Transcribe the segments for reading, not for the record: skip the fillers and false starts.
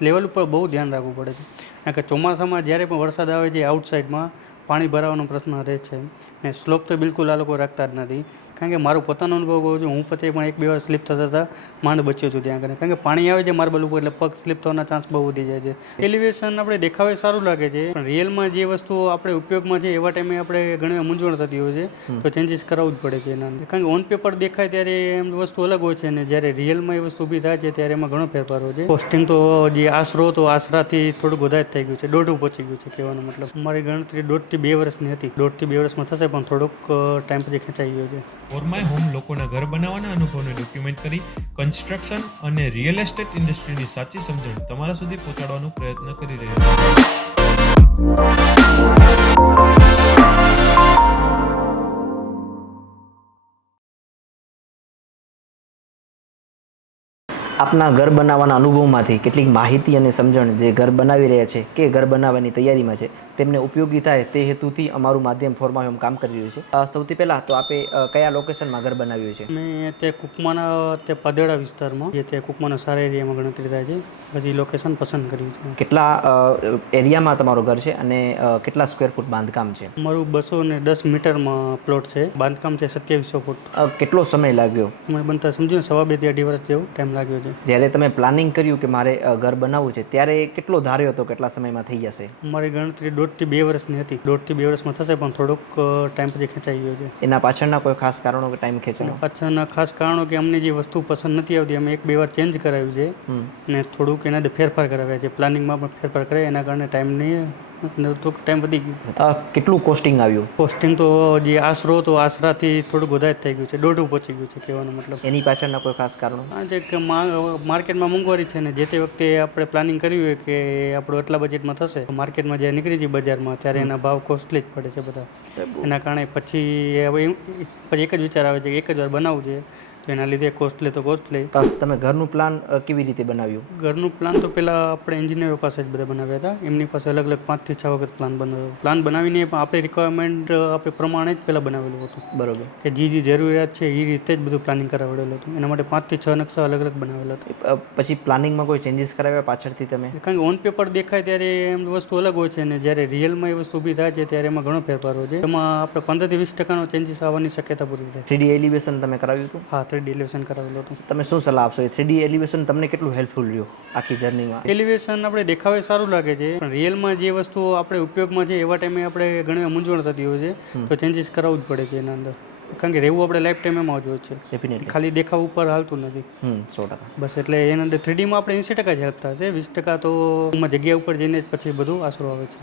Level ઉપર બહુ ધ્યાન રાખવું પડે છે. કારણ કે ચોમાસામાં જ્યારે પણ વરસાદ આવે છે આઉટસાઇડમાં પાણી ભરાવાનો પ્રશ્ન રહે છે. ને સ્લોપ તો બિલકુલ આ લોકો રાખતા જ નથી. કારણ કે મારો પોતાનો અનુભવ કહું છું, હું પછી પણ એક બે વાર સ્લીપ થતા માંડ બચ્યો છું ત્યાં આગળ. કારણ કે પાણી આવે છે માર્બલ ઉપર એટલે પગ સ્લીપ થવાના ચાન્સ બહુ વધી જાય છે. એલિવેશન આપણે દેખાવે સારું લાગે છે, પણ રિયલમાં જે વસ્તુ આપણે ઉપયોગમાં છે એવા ટાઈમે આપણે ઘણી મૂંઝવણ થતી હોય છે, તો ચેન્જીસ કરાવવું જ પડે છે એના અંદર. કારણ કે ઓન પેપર દેખાય ત્યારે એમ વસ્તુ અલગ હોય છે, અને જ્યારે રિયલમાં એ વસ્તુ ઊભી થાય છે ત્યારે એમાં ઘણો ફેરફાર હોય છે. કોસ્ટિંગ તો જે આશરો તો આશરાથી થોડુંક વધારે જ થઈ ગયું છે, દોઢું પહોંચી ગયું છે કહેવાનો મતલબ. મારી ગણતરી 1.5 થી 2 વર્ષની હતી. 1.5 થી 2 વર્ષમાં થશે, પણ થોડોક ટાઈમ પછી ખેંચાઈ ગયો છે. ફોર માય હોમ લોકોના ઘર બનાવવાના અનુભવને ડોક્યુમેન્ટ કરી કન્સ્ટ્રક્શન અને રિયલ એસ્ટેટ ઇન્ડસ્ટ્રીની સાચી સમજણ તમારા સુધી પહોંચાડવાનો પ્રયત્ન કરી રહ્યા છે. આપના ઘર બનાવવાના અનુભવમાંથી કેટલીક માહિતી અને સમજણ જે ઘર બનાવી રહ્યા છે કે ઘર બનાવવાની તૈયારીમાં છે તેમને ઉપયોગી થાય તે હેતુથી અમારું માધ્યમ ફોર માય હોમ કામ કરી રહ્યું છે. સૌથી પહેલાં તો આપે કયા લોકેશનમાં ઘર બનાવ્યું છે? મેં તે કુકમાના તે પાદરડા વિસ્તારમાં, જે તે કુકમાના સારા એરિયામાં ગણતરી થાય છે, પછી લોકેશન પસંદ કર્યું છે. કેટલા એરિયામાં તમારું ઘર છે અને કેટલા સ્ક્વેર ફૂટ બાંધકામ છે? મારું 210 મીટરમાં પ્લોટ છે. બાંધકામ છે 2700 ફૂટ. કેટલો સમય લાગ્યો? મને બનતા સમજો ને 2.5 થી 2.5 વર્ષ જેવો ટાઈમ લાગ્યો છે. જ્યારે તમે પ્લાનિંગ કર્યું કે મારે ઘર બનાવવું છે ત્યારે કેટલો ધાર્યો હતો કેટલા સમયમાં થઈ જશે? મારી ગણતરી 1.5 થી 2 વર્ષની હતી. 1.5 થી 2 વર્ષમાં થશે, પણ થોડોક ટાઈમ પછી ખેંચાઈ ગયો છે. એના પાછળના કોઈ ખાસ કારણો કે ટાઈમ ખેંચવાનો? પાછળના ખાસ કારણો કે અમને જે વસ્તુ પસંદ નથી આવતી, અમે 1-2 વાર ચેન્જ કરાવ્યું છે, અને થોડુંક એના ફેરફાર કરાવ્યા છે. પ્લાનિંગમાં પણ ફેરફાર કરાવ્યા, એના કારણે ટાઈમ વધી ગયો. કેટલું કોસ્ટિંગ આવ્યું? કોસ્ટિંગ તો જે આશરો તો આશરાથી થોડુંક વધારે જ થઈ ગયું છે, દોઢું પહોંચી ગયું છે કહેવાનો મતલબ. એની પાછળના કોઈ ખાસ કારણો? હા, જે કે માર્કેટમાં મોંઘવારી છે, ને જે તે વખતે આપણે પ્લાનિંગ કર્યું હોય કે આપણું એટલા બજેટમાં થશે, માર્કેટમાં જ્યારે નીકળી છે બજારમાં ત્યારે એના ભાવ કોસ્ટલી જ પડે છે બધા. એના કારણે પછી હવે એક જ વિચાર આવે છે કે એક જ વાર બનાવવું છે, તો એના લીધે કોસ્ટલી તો કોસ્ટલી. તમે ઘરનું પ્લાન કેવી રીતે બનાવ્યું? ઘરનું પ્લાન તો પહેલાં આપણે એન્જિનિયરો પાસે જ બધા બનાવ્યા હતા. એમની પાસે અલગ અલગ 5 થી 6 વખત પ્લાન બનાવીને આપણી રિક્વાયરમેન્ટ આપણે પ્રમાણે જ પહેલાં બનાવેલું હતું. બરોબર. કે જે જરૂરિયાત છે એ રીતે જ બધું પ્લાનિંગ કરાવેલું હતું. એના માટે 5 થી 6 નકશા અલગ અલગ બનાવેલા હતા. પછી પ્લાનિંગમાં કોઈ ચેન્જીસ કરાવ્યા પાછળથી તમે? કારણ કે ઓન પેપર દેખાય ત્યારે એમ વસ્તુ અલગ હોય છે, અને જ્યારે રિયલમાં એ વસ્તુ ઊભી થાય છે ત્યારે એમાં ઘણો ફેરફાર હોય છે. એમાં આપણે 15 થી 20% ચેન્જીસ આવવાની શક્યતા પૂરી થાય. 3D એલિવેશન તમે કરાવ્યું હતું? હા, 3D એલિવેશન કરાવેલું હતું. તમે શું સલાહ આપશો? એ 3D એલિવેશન તમને કેટલું હેલ્પફુલ રહ્યું આખી જર્નીમાં? એલિવેશન આપણે દેખાવે સારું લાગે છે, પણ રિયલમાં જે વસ્તુ આપણે ઉપયોગમાં છે એવા ટાઈમે આપણે ઘણી મૂંઝવણ થતી હોય છે, તો ચેન્જીસ કરાવવું જ પડે છે એના અંદર. કારણ કે રહેવું આપણે લાઈફ ટાઈમ એમાં જ હોય છે, ડેફિનેટલી. ખાલી દેખાવ ઉપર હાલતું નથી. 100%. બસ એટલે એના અંદર 3Dમાં આપણે 80% જ હેલ્પ થશે, 20% તો જગ્યા ઉપર જઈને જ પછી બધું આશરો આવે છે.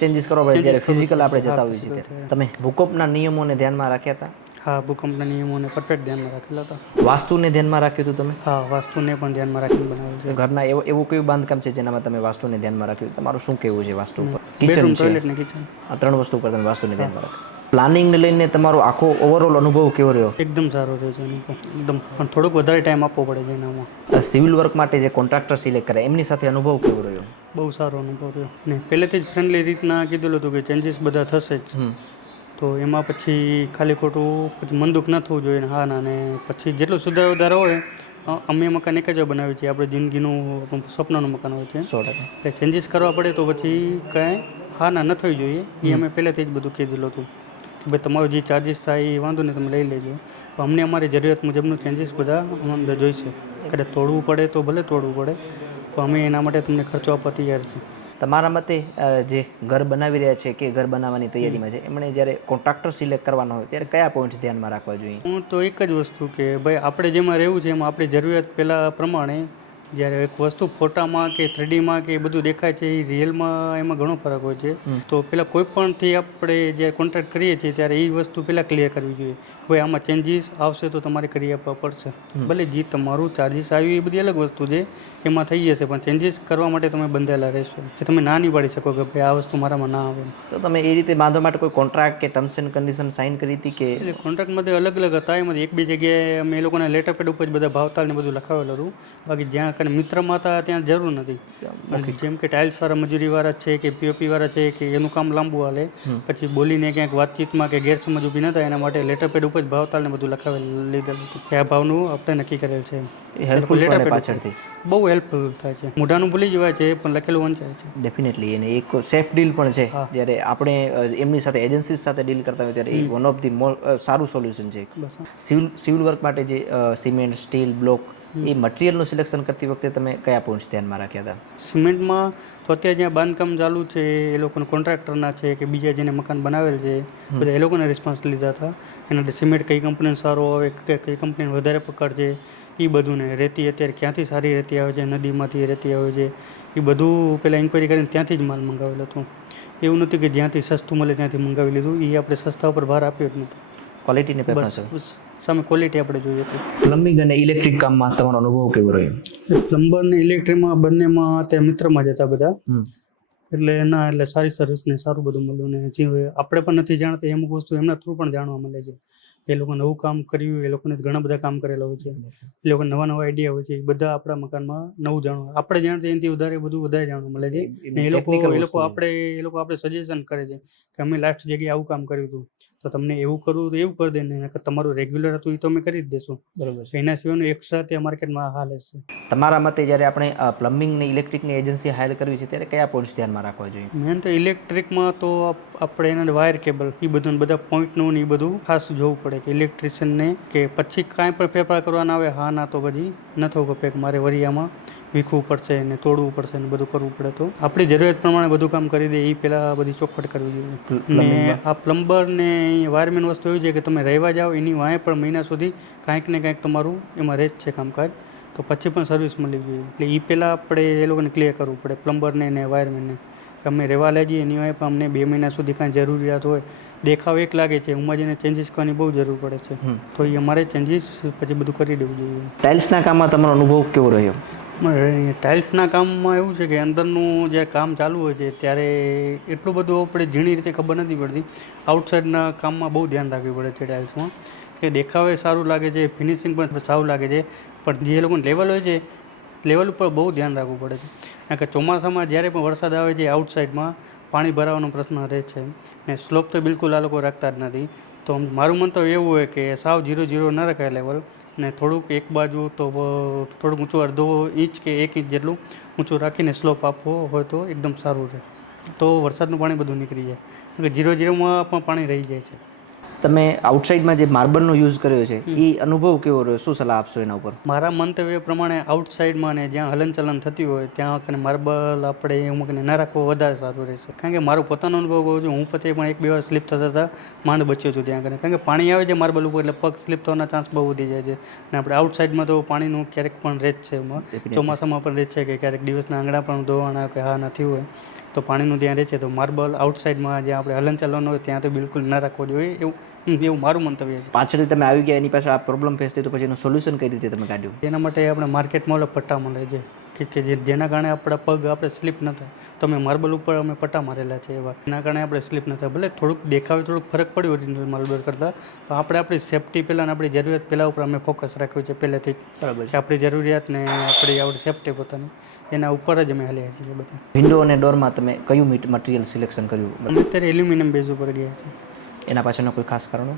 ચેન્જીસ કરવા પડે જ્યારે ફિઝિકલ આપણે જતા હોઈએ છીએ ત્યારે. તમે ભૂકંપના નિયમોને ધ્યાનમાં રાખ્યા હતા? હા, ભૂકંપના નિયમોને પરફેક્ટ ધ્યાનમાં રાખેલા હતા. વાસ્તુને ધ્યાનમાં રાખ્યું હતું તમે? હા, વાસ્તુને પણ ધ્યાનમાં રાખીને બનાવેલું છે. ઘરના એવું કયું બાંધકામ છે જેનામાં તમે વાસ્તુને ધ્યાનમાં રાખ્યું? તમારું શું કહેવું છે વાસ્તુ ઉપર? બેડરૂમ, ટોયલેટ ને કિચન, આ 3 વસ્તુ ઉપર તમે વાસ્તુને ધ્યાનમાં રાખ્યું. પ્લાનિંગને લઈને તમારો આખો ઓવરઓલ અનુભવ કેવો રહ્યો? એકદમ સારો રહ્યો છે અનુભવ, એકદમ. પણ થોડુંક વધારે ટાઈમ આપવો પડે છે એનામાં. સિવિલ વર્ક માટે જે કોન્ટ્રાક્ટર સિલેક્ટ કરે એમની સાથે અનુભવ કેવો રહ્યો? બહુ સારો અનુભવ રહ્યો. ને પહેલેથી જ ફ્રેન્ડલી રીતના કીધેલું હતું કે ચેન્જીસ બધા થશે જ, તો એમાં પછી ખાલી ખોટું પછી મનદુખ ન થવું જોઈએ. હા ના, ને પછી જેટલું સુધારો વધારો હોય, અમે મકાન એક જ બનાવીએ છીએ, આપણે જિંદગીનું સ્વપ્નનું મકાન હોય છે. 100%. એટલે ચેન્જીસ કરવા પડે તો પછી કાંઈ હા ના ન થવી જોઈએ. એ અમે પહેલેથી જ બધું કીધેલું હતું કે ભાઈ તમારો જે ચાર્જીસ થાય એ વાંધો નહીં, તમે લઈ લેજો. પણ અમને અમારી જરૂરિયાત મુજબનું ચેન્જીસ બધા અંદર જોઈશે. કદાચ તોડવું પડે તો ભલે તોડવું પડે, પણ અમે એના માટે તમને ખર્ચો આપવા તૈયાર છીએ. તમારા મતે જે ઘર બનાવી રહ્યા છે કે ઘર બનાવવાની તૈયારીમાં છે, એમણે જ્યારે કોન્ટ્રાક્ટર સિલેક્ટ કરવાનો હોય ત્યારે કયા પોઈન્ટ્સ ધ્યાનમાં રાખવા જોઈએ? હું તો એક જ વસ્તુ કે ભાઈ આપણે જેમાં રહેવું છે એમાં આપણી જરૂરિયાત પહેલાં પ્રમાણે, જ્યારે એક વસ્તુ ફોટામાં કે 3Dમાં કે એ બધું દેખાય છે, એ રિયલમાં એમાં ઘણો ફરક હોય છે. તો પહેલાં કોઈ પણથી આપણે જ્યારે કોન્ટ્રાક્ટ કરીએ છીએ ત્યારે એ વસ્તુ પહેલાં ક્લિયર કરવી જોઈએ કે ભાઈ આમાં ચેન્જીસ આવશે તો તમારે કરી આપવા પડશે. ભલે જે તમારું ચાર્જીસ આવ્યું એ બધી અલગ વસ્તુ છે, એમાં થઈ જશે, પણ ચેન્જીસ કરવા માટે તમે બંધાયેલા રહેશો કે તમે ના નહીં પાડી શકો કે ભાઈ આ વસ્તુ મારામાં ના આવે. તો તમે એ રીતે બાંધવા માટે કોઈ કોન્ટ્રાક્ટ કે ટર્મ્સ એન્ડ કન્ડિશન સાઇન કરી હતી કે? એટલે કોન્ટ્રાક્ટમાં અલગ અલગ હતા, એમાંથી એક બે જગ્યાએ અમે એ લોકોના લેટર પેડ ઉપર જ બધા ભાવતાલ ને બધું લખાવેલું હતું. બાકી જ્યાં કને મિત્રમાં તો ત્યાં જરૂર નથી. પણ જેમ કે ટાઇલ્સવાળા મજૂરીવાળા છે કે પીઓપીવાળા છે કે એનું કામ લાંબુ હાલે, પછી બોલીને ક્યાંક વાતચીતમાં કે ગેરસમજ ઊભી ન થાય એના માટે લેટર પેડ ઉપર જ ભાવતાલને બધું લખાવેલ લીધેલું હતું કે આ ભાવનું આપણે નક્કી કરેલ છે. હેલ્પફુલ લેટર પેડ પાછળથી બહુ હેલ્પફુલ થાય છે. મોઢાનું ભૂલી જવાય છે પણ લખેલું વંચાય છે. ડેફિનેટલી. અને એક સેફ ડીલ પણ છે. જ્યારે આપણે એમની સાથે એજન્સીસ સાથે ડીલ કરતા હોય ત્યારે એ વન ઓફ ધી સારું સોલ્યુશન છે. બસ સિવિલ વર્ક માટે જે સિમેન્ટ, સ્ટીલ, બ્લોક એ મટીરિયલનું સિલેક્શન કરતી વખતે તમે કયા પોઈન્ટ્સ ધ્યાનમાં રાખ્યા હતા? સિમેન્ટમાં તો અત્યારે જ્યાં બાંધકામ ચાલુ છે એ લોકોને કોન્ટ્રાક્ટરના છે કે બીજા જેને મકાન બનાવેલ છે બધા એ લોકોને રિસ્પોન્સ લીધા હતા. એના માટે સિમેન્ટ કઈ કંપનીનો સારો આવે કે કઈ કંપનીને વધારે પકડ છે એ બધું. ને રેતી અત્યારે ક્યાંથી સારી રેતી આવે છે, નદીમાંથી રેતી આવે છે, એ બધું પહેલાં ઇન્ક્વાયરી કરીને ત્યાંથી જ માલ મંગાવેલો હતો. એવું નથી કે જ્યાંથી સસ્તું મળે ત્યાંથી મંગાવી લીધું. એ આપણે સસ્તા ઉપર ભાર આપ્યો જ નથી. ક્વોલિટીને પ્રેફરન્સ બસ સામે ક્વોલિટી આપણે જોઈએ હતી. પ્લમ્બિંગ અને ઇલેક્ટ્રિક કામમાં તમારો અનુભવ કેવો રહ્યો? પ્લમ્બર ને ઇલેક્ટ્રિકમાં બંનેમાં તે મિત્રમાં જ હતા બધા. એટલે ના એટલે સારી સર્વિસ ને સારું બધું મળ્યું. ને જે આપણે પણ નથી જાણતા અમુક વસ્તુ એમના થ્રુ પણ જાણવા મળે છે. એ લોકો નવું કામ કર્યું, એ લોકોને ઘણા બધા કામ કરેલા હોય છે, એ લોકો નવા નવા આઈડિયા હોય છે, એ બધા આપણા મકાનમાં નવું જાણવા આપણે જાણતા એનાથી વધારે જાણવા મળે છે. ને એ લોકો આપણે સજેશન કરે છે કે અમે લાસ્ટ જગ્યાએ આવું કામ કર્યું હતું તો તમને એવું કરવું તો એવું કરી દે, ને તમારું રેગ્યુલર હતું એ તો અમે કરી જ દેશું. બરાબર. એના સિવાયનું એક્સ્ટ્રા ત્યાં માર્કેટમાં હાલે છે. તમારા મતે જ્યારે આપણે પ્લમ્બિંગ ને ઇલેક્ટ્રિકની એજન્સી હાયર કરવી છે ત્યારે કયા પોઈન્ટ્સ ધ્યાનમાં રાખવા જોઈએ? મેન તો ઇલેક્ટ્રિકમાં તો આપણે એના વાયર કેબલ એ બધું બધા પોઈન્ટનું ને એ બધું ખાસ જોવું પડે કે ઇલેક્ટ્રિશિયનને કે પછી કાંઈ પણ ફેરફાર કરવાના આવે હા ના તો પછી ન થવું પડે કે મારે વરિયામાં વીખવું પડશે ને તોડવું પડશે ને બધું કરવું પડે. તો આપણી જરૂરિયાત પ્રમાણે બધું કામ કરી દે એ પહેલાં બધી ચોખવટ કરવી જોઈએ. ને આ પ્લમ્બર ને વાયરમેન વસ્તુ એવી છે કે તમે રહેવા જાઓ એની વાંહે પણ મહિના સુધી કાંઈક ને કાંઈક તમારું એમાં રહે જ છે કામકાજ, તો પછી પણ સર્વિસ મળી જોઈએ. એટલે એ પહેલાં આપણે એ લોકોને ક્લિયર કરવું પડે પ્લમ્બરને ને વાયરમેનને કે અમે રહેવા લઈ જઈએ એની વાંહે પણ અમને 2 મહિના સુધી કાંઈ જરૂરિયાત હોય, દેખાવ એક લાગે છે, ઉંમર જઈને ચેન્જીસ કરવાની બહુ જરૂર પડે છે, તો એ અમારે ચેન્જીસ પછી બધું કરી દેવું જોઈએ. ટાઇલ્સના કામમાં તમારો અનુભવ કેવો રહ્યો? ટાઇલ્સના કામમાં એવું છે કે અંદરનું જે કામ ચાલુ હોય છે ત્યારે એટલું બધું આપણે ઝીણી રીતે ખબર નથી પડતી. આઉટસાઇડના કામમાં બહુ ધ્યાન રાખવું પડે છે ટાઇલ્સમાં કે દેખાવે સારું લાગે છે, ફિનિશિંગ પણ સારું લાગે છે, પણ જે લોકોનું લેવલ હોય છે લેવલ ઉપર બહુ ધ્યાન રાખવું પડે છે. કારણ કે ચોમાસામાં જ્યારે પણ વરસાદ આવે છે આઉટસાઇડમાં પાણી ભરાવાનો પ્રશ્ન રહે છે ને સ્લોપ તો બિલકુલ આ લોકો રાખતા જ નથી. તો મારું મંતવ્ય એવું હોય કે સાવ 0-0 ન રખાય લેવલ, ને થોડુંક એક બાજુ તો થોડુંક ઊંચું અડધો ઇંચ કે 1 ઇંચ જેટલું ઊંચું રાખીને સ્લોપ આપવો હોય તો એકદમ સારું રહે, તો વરસાદનું પાણી બધું નીકળી જાય. કારણ કે 0-0માં પણ પાણી રહી જાય છે. તમે આઉટસાઇડમાં જે માર્બલનો યુઝ કર્યો છે એ અનુભવ કેવો રહ્યો? શું સલાહ આપશો એના ઉપર? મારા મંતવ્ય પ્રમાણે આઉટસાઇડમાં ને જ્યાં હલનચલન થતી હોય ત્યાં કને માર્બલ આપણે અમુક ન રાખવો વધારે સારું રહેશે. કારણ કે મારો પોતાનો અનુભવ કહું છું, હું પછી પણ 1-2 વાર સ્લીપ થતા માંડ બચ્યો છું ત્યાં આગળ. કારણ કે પાણી આવે છે માર્બલ ઉપર એટલે પગ સ્લીપ થવાના ચાન્સ બહુ વધી જાય છે. ને આપણે આઉટસાઇડમાં તો પાણીનું ક્યારેક પણ રહે જ છે, એમાં ચોમાસામાં પણ રહે છે કે ક્યારેક દિવસના આંગણા પણ ધોવાના કે હા નથી હોય તો પાણીનું ત્યાં રહે છે. તો માર્બલ આઉટસાઇડમાં જ્યાં આપણે હલનચલન હોય ત્યાં તો બિલકુલ ન રાખવો જોઈએ એવું મારું મંતવ્ય છે. પાછળથી તમે આવી ગયા એની પાસે આ પ્રોબ્લેમ ફેસ થઈ તો પછી એનું સોલ્યુશન કઈ રીતે તમે કાઢ્યું? એના માટે આપણે માર્કેટમાં પટ્ટા મળે છે કે જેના કારણે આપણા પગ આપણે સ્લીપ ન થાય. તો અમે માર્બલ ઉપર અમે પટ્ટા મારેલા છે એવા, એના કારણે આપણે સ્લીપ ન થાય. ભલે થોડુંક દેખાવે થોડુંક ફરક પડ્યો ઓરિજિનલ માર્બલ કરતાં, પણ આપણે આપણી સેફટી પહેલાં આપણી જરૂરિયાત પહેલાં ઉપર અમે ફોકસ રાખ્યું છે પહેલેથી જ. બરાબર છે. આપણી જરૂરિયાત ને આપણી સેફટી પોતાની એના ઉપર જ અમે હાલ્યા છીએ બધા. વિન્ડો અને ડોરમાં તમે કયું મટીરિયલ સિલેક્શન કર્યું? અમે અત્યારે એલ્યુમિનિયમ બેઝ ઉપર ગયા છે. એના પાછળનો કોઈ ખાસ કારણો?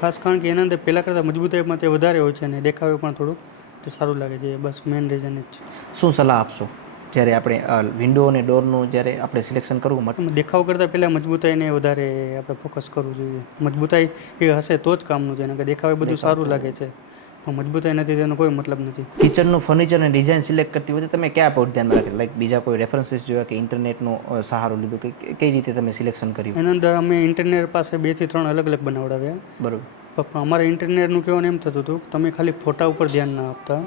ખાસ કારણ કે એના અંદર પહેલાં કરતાં મજબૂતાઈમાં તે વધારે હોય છે અને દેખાવે પણ થોડુંક તે સારું લાગે છે. બસ મેઇન રીઝન જ છે. શું સલાહ આપશો જ્યારે આપણે વિન્ડો અને ડોરનું જ્યારે આપણે સિલેક્શન કરવું? દેખાવ કરતાં પહેલાં મજબૂતાઈને વધારે આપણે ફોકસ કરવું જોઈએ. મજબૂતાઈ એ હશે તો જ કામનું છે, અને દેખાવે બધું સારું લાગે છે પણ મજબૂતાઈ નથી તેનો કોઈ મતલબ નથી. કિચનનું ફર્નિચર અને ડિઝાઇન સિલેક્ટ કરતી વખતે તમે કયા પોઈન્ટ ધ્યાનમાં રાખ્યા? લાઈક બીજા કોઈ રેફરન્સીસ જોયા કે ઇન્ટરનેટનો સહારો લીધો કે કઈ રીતે તમે સિલેક્શન કર્યું? એના અંદર અમે ઇન્ટરનેટ પાસે 2 થી 3 અલગ અલગ બનાવડાવ્યા. બરાબર. પણ અમારે ઇન્ટરનેટનું કહેવાનું એમ થતું હતું કે તમે ખાલી ફોટા ઉપર ધ્યાન ના આપતા,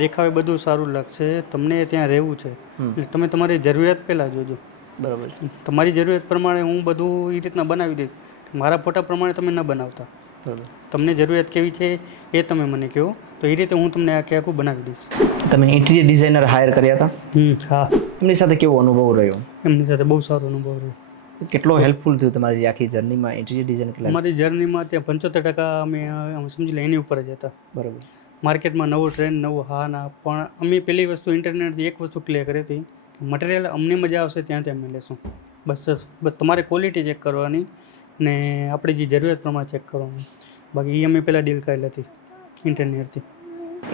દેખાવે બધું સારું લાગશે, તમને ત્યાં રહેવું છે એટલે તમે તમારી જરૂરિયાત પહેલાં જોજો. બરાબર. તમારી જરૂરિયાત પ્રમાણે હું બધું એ રીતના બનાવી દઈશ. મારા ફોટા પ્રમાણે તમે ન બનાવતા. બરાબર. તમને જરૂરિયાત કેવી છે એ તમે મને કહો તો એ રીતે હું તમને આખું બનાવી દઈશ. તમે ઇન્ટિરિયર ડિઝાઇનર હાયર કર્યા હતા? હા. એમની સાથે કેવો અનુભવ રહ્યો? એમની સાથે બહુ સારો અનુભવ રહ્યો. કેટલો હેલ્પફુલ થયું તમારી આખી જર્નીમાં ઇન્ટિરિયર ડિઝાઇન? અમારી જર્નીમાં ત્યાં 75% અમે સમજી લે એની ઉપર જ હતા. બરાબર. માર્કેટમાં નવો ટ્રેન્ડ નવો હા ના, પણ અમે પહેલી વસ્તુ ઇન્ટરનેટથી એક વસ્તુ ક્લિયર કરી હતી કે મટીરિયલ અમને મજા આવશે ત્યાંથી અમે લેશું. બસ તમારે ક્વોલિટી ચેક કરવાની ને આપણી જે જરૂરિયાત પ્રમાણે ચેક કરવાનું. બાકી એ અમે પહેલાં ડીલ કરેલી હતી ઇન્ટરનેટથી.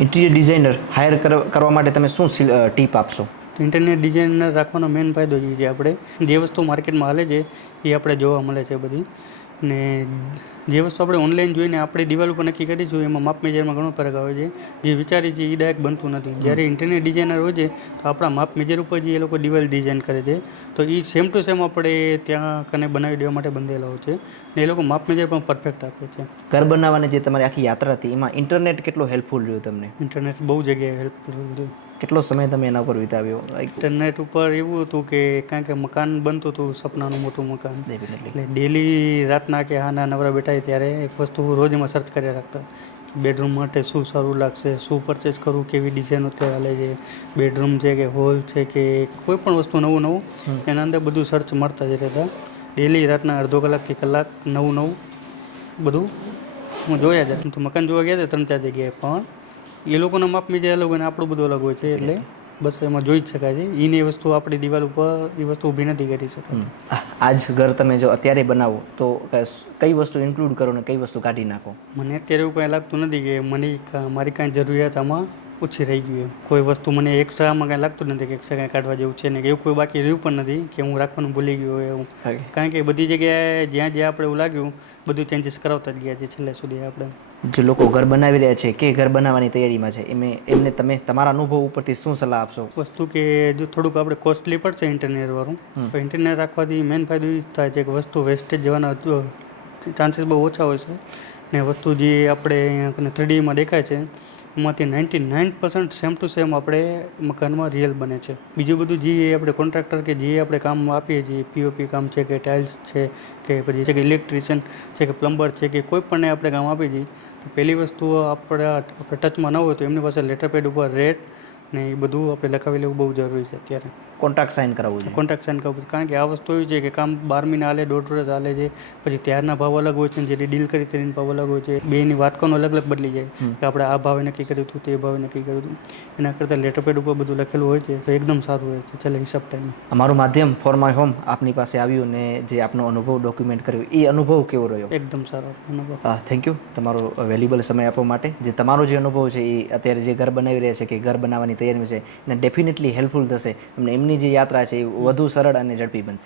ઇન્ટિરિયર ડિઝાઇનર હાયર કરવા માટે તમે શું ટીપ આપશો? તો ઇન્ટરનેટ ડિઝાઇનર રાખવાનો મેઇન ફાયદો એ છે આપણે જે વસ્તુ માર્કેટમાં હાલે છે એ આપણે જોવા મળે છે બધી, ને જે વસ્તુ આપણે ઓનલાઈન જોઈને આપણે દિવાલ ઉપર નક્કી કરીશું એમાં માપ મેજરમાં ઘણો ફરક આવે છે. જે વિચારી છે એ ડાયરેક્ટ બનતું નથી. જ્યારે ઇન્ટરનેટ ડિઝાઇનર હોય છે તો આપણા માપ મેજર ઉપર જે એ લોકો દિવાલ ડિઝાઇન કરે છે તો એ સેમ ટુ સેમ આપણે ત્યાં કને બનાવી દેવા માટે બંધેલા હોય છે ને એ લોકો માપ મેજર પણ પરફેક્ટ આપે છે. ઘર બનાવવાની જે તમારી આખી યાત્રા હતી એમાં ઇન્ટરનેટ કેટલો હેલ્પફુલ રહ્યું તમને? ઇન્ટરનેટ બહુ જગ્યાએ હેલ્પફુલ થયું. કેટલો સમય તમે એના ઉપર વિતાવ્યો? ઇન્ટરનેટ ઉપર એવું હતું કે કારણ કે મકાન બનતું હતું સપનાનું મોટું મકાન, ડેફિનેટલી. એટલે ડેલી રાતના કે હાના નવરા બેઠા ત્યારે એક વસ્તુ રોજ એમાં સર્ચ કર્યા રાખતા. બેડરૂમ માટે શું સારું લાગશે, શું પરચેસ કરવું, કેવી ડિઝાઇન અત્યારે હાલે છે, બેડરૂમ છે કે હોલ છે કે કોઈ પણ વસ્તુ નવું એના અંદર બધું સર્ચ મળતા જ રહેતા. ડેલી રાતના અડધો કલાકથી કલાક નવું બધું હું જોયા જ. તો મકાન જોવા ગયા હતા 3-4 જગ્યાએ, પણ એ લોકોના માપ મેજર અલગ હોય ને આપણું બધું અલગ હોય છે, એટલે બસ એમાં જોઈ જ શકાય છે. એની વસ્તુ આપણી દિવાલ ઉપર એ વસ્તુ ઊભી નથી કરી શકાતી. આજ ઘર તમે જો અત્યારે બનાવો તો કઈ વસ્તુ ઇન્ક્લુડ કરો ને કઈ વસ્તુ કાઢી નાખો? મને અત્યારે એવું કાંઈ લાગતું નથી કે મારી કાંઈ જરૂરિયાત આમાં ઓછી રહી ગઈ. કોઈ વસ્તુ મને એક્સ્ટ્રામાં કાંઈ લાગતું નથી કે એક્સ્ટ્રા કાંઈ કાઢવા જેવું છે ને કે એવું કોઈ બાકી રહ્યું પણ નથી કે હું રાખવાનું ભૂલી ગયો હોય એવું. કારણ કે બધી જગ્યાએ જ્યાં આપણે એવું લાગ્યું બધું ચેન્જીસ કરાવતા જ ગયા છે છેલ્લે સુધી આપણે. જે લોકો ઘર બનાવી રહ્યા છે કે ઘર બનાવવાની તૈયારીમાં છે એમને તમે તમારા અનુભવ ઉપરથી શું સલાહ આપશો? વસ્તુ કે જો થોડુંક આપણે કોસ્ટલી પડશે ઇન્ટરનેટ વાળું, તો ઇન્ટરનેટ રાખવાથી મેઇન ફાયદો એ થાય છે કે વસ્તુ વેસ્ટેજ જવાના ચાન્સીસ બહુ ઓછા હોય છે ને વસ્તુ જે આપણે અહીંયા 3Dમાં દેખાય છે એમાંથી 99% સેમ ટુ સેમ આપણે મકાનમાં રિયલ બને છે. બીજું બધું જે આપણે કોન્ટ્રાક્ટર કે જે આપણે કામ આપીએ છીએ, પીઓપી કામ છે કે ટાઇલ્સ છે કે પછી છે કે ઇલેક્ટ્રિશિયન છે કે પ્લમ્બર છે કે કોઈ પણને આપણે કામ આપીએ છીએ, તો પહેલી વસ્તુ આપણે ટચમાં ન હોય તો એમની પાસે લેટર પેડ ઉપર રેટ ને એ બધું આપણે લખાવી લેવું બહુ જરૂરી છે અત્યારે. કોન્ટ્રાક્ટ સાઇન કરાવવું જોઈએ. કોન્ટ્રાક્ટ સાઇન કરવું, કારણ કે આ વસ્તુ એવી છે કે કામ 12 મહિના હાલે, 1.5 વર્ષ હાલે છે, પછી ત્યારના ભાવ અલગ હોય છે ને જે ડીલ કરી તેની ભાવ અલગ હોય છે. બેની વાત કરવાનું અલગ અલગ બદલી જાય કે આપણે આ ભાવે નક્કી કર્યું હતું તે ભાવે નક્કી કર્યું હતું. એના કરતાં લેટર પેડ ઉપર બધું લખેલું હોય છે તો એકદમ સારું હોય છે છેલ્લે હિસાબ ટાઈમ. અમારું માધ્યમ ફોર માય હોમ આપની પાસે આવ્યું ને જે આપનો અનુભવ ડોક્યુમેન્ટ કર્યો એ અનુભવ કેવો રહ્યો? એકદમ સારો અનુભવ. થેન્ક યુ તમારો વેલ્યુબલ સમય આપવા માટે. જે તમારો જે અનુભવ છે એ અત્યારે જે ઘર બનાવી રહ્યા છે કે ઘર બનાવવાની તૈયારીમાં છે એને ડેફિનેટલી હેલ્પફુલ થશે. એમની જે યાત્રા છે એ વધુ સરળ અને ઝડપી બનશે.